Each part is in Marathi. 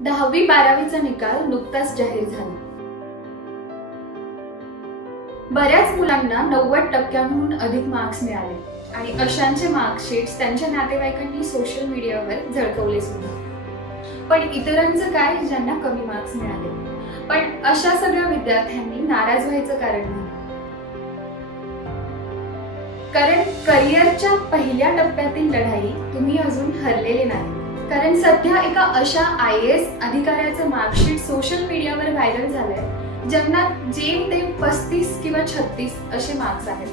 दहावी बारावीचा निकाल नुकताच जाहीर झाला. बऱ्याच मुलांना नव्वद टक्क्यांहून अधिक मार्क्स मिळाले आणि अशांचे मार्कशीट्स त्यांच्या नातेवाईकांनी सोशल मीडियावर झळकवले सुद्धा. पण इतरांचं काय ज्यांना कमी मार्क्स मिळाले? पण अशा सगळ्या विद्यार्थ्यांनी नाराज व्हायचं कारण नाही. कारण करिअरच्या पहिल्या टप्प्यातील लढाई तुम्ही अजून हरलेले नाही कारण सध्या एका अशा आय एस अधिकाऱ्याचं मार्कशीट सोशल मीडियावर व्हायरल झालंय ज्यांना जेम ते पस्तीस किंवा छत्तीस असे मार्क्स आहेत.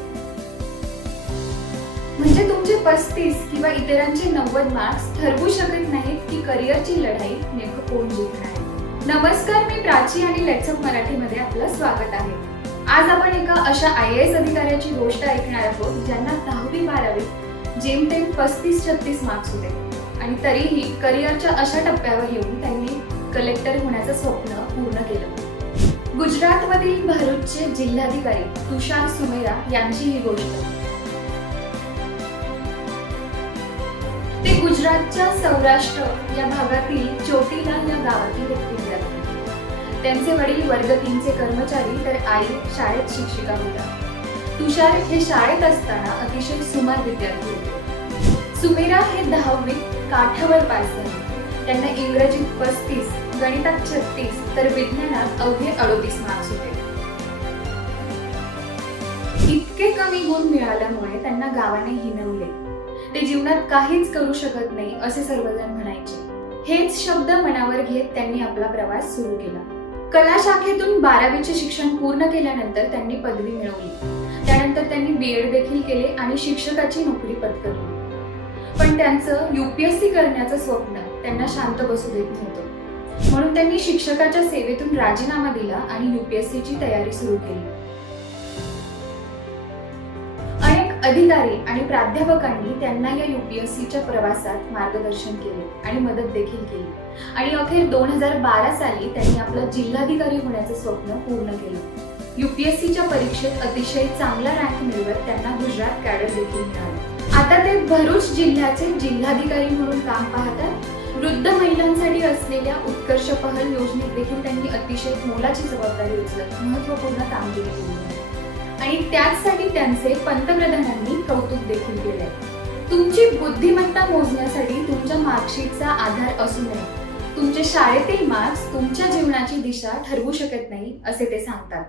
म्हणजे तुमचे पस्तीस किंवा इतरांचे नव्वद मार्क्स ठरवू शकत नाहीत की करिअरची लढाई नेमकं कोण जिंकणार आहे. नमस्कार मी प्राची आणि लेट्सअप मराठीमध्ये आपलं स्वागत आहे. आज आपण एका अशा आय एस अधिकाऱ्याची गोष्ट ऐकणार आहोत ज्यांना दहावी बारावीत जेमतेम पस्तीस छत्तीस मार्क्स होते. आणि तरीही करिअरच्या अशा टप्प्यावर येऊन त्यांनी कलेक्टर होण्याचं स्वप्न पूर्ण केलं. गुजरातमधील भरूचचे जिल्हाधिकारी तुषार सुमेरा यांची ही गोष्ट. ते गुजरातच्या सौराष्ट्र या भागातील चोटीला या गावातील व्यक्ती झाले त्यांचे वडील वर्ग तीनचे कर्मचारी तर आई शाळेत शिक्षिका होत्या. तुषार हे शाळेत असताना अतिशय सुमार विद्यार्थी होते. सुमेरा हे दहावीत काठावर पास झाले त्यांना इंग्रजीत पस्तीस गणितात छत्तीस तर विज्ञानात अवघे अडोतीस मार्क्स होते. इतके कमी गुण मिळाल्यामुळे त्यांना गावाने हिनवले. ते जीवनात काहीच करू शकत नाही असे सर्वजण म्हणायचे. हेच शब्द मनावर घेत त्यांनी आपला प्रवास सुरू केला. कला शाखेतून बारावीचे शिक्षण पूर्ण केल्यानंतर त्यांनी पदवी मिळवली. त्यानंतर त्यांनी बी एड देखील केले आणि शिक्षकाची नोकरी पत्करली. पण त्यांचं युपीएससी करण्याचं स्वप्न त्यांना शांत बसू देत नव्हतं. म्हणून त्यांनी शिक्षकाच्या सेवेतून राजीनामा दिला आणि युपीएससी तयारी सुरू केली. अनेक अधिकारी आणि प्राध्यापकांनी त्यांना या युपीएससीच्या प्रवासात मार्गदर्शन केले आणि मदत देखील केली. आणि अखेर दोन हजार बारा साली त्यांनी आपलं जिल्हाधिकारी होण्याचं स्वप्न पूर्ण केलं. युपीएससीच्या परीक्षेत अतिशय चांगला रँक मिळवत त्यांना गुजरात कॅडर देखील मिळाला. आता ते भरूच जिल्ह्याचे जिल्हाधिकारी म्हणून काम पाहतात. वृद्ध महिलांसाठी असलेल्या उत्कर्ष पहल योजनेत देखील त्यांनी अतिशय मोलाची जबाबदारी उचलत महत्त्वपूर्ण कामगिरी केली. आहे. आणि त्याचसाठी त्यांचे पंतप्रधानांनी कौतुक देखील केले तुमची बुद्धिमत्ता मोजण्यासाठी तुमच्या मार्कशीटचा आधार असू नये. तुमचे शाळेतील मार्क्स तुमच्या जीवनाची दिशा ठरवू शकत नाही असे ते सांगतात.